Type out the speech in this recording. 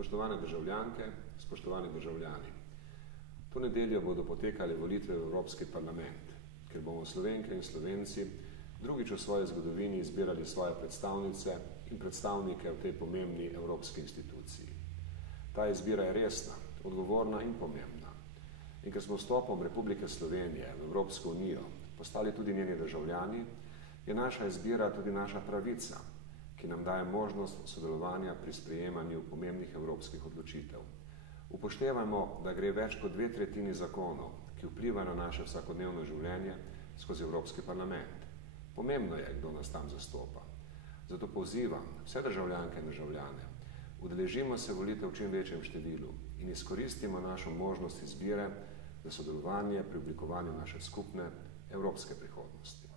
Spoštovane državljanke, spoštovani državljani. To nedeljo bodo potekale volitve v Evropski parlament, ker bomo Slovenke in Slovenci drugič v svoji zgodovini izbirali svoje predstavnice in predstavnike v tej pomembni evropski instituciji. Ta izbira je resna, odgovorna in pomembna. In ker smo vstopom Republike Slovenije v Evropsko unijo postali tudi njeni državljani, je naša izbira tudi naša pravica, ki nam daje možnost sodelovanja pri sprejemanju pomembnih evropskih odločitev. Upoštevajmo, da gre več kot 2/3 zakonov, ki vpliva na naše vsakodnevno življenje skozi Evropski parlament. Pomembno je, kdo nas tam zastopa. Zato pozivam vse državljanke in državljane, udeležimo se volitev v čim večjem številu in izkoristimo našo možnost izbire za sodelovanje pri oblikovanju naše skupne evropske prihodnosti.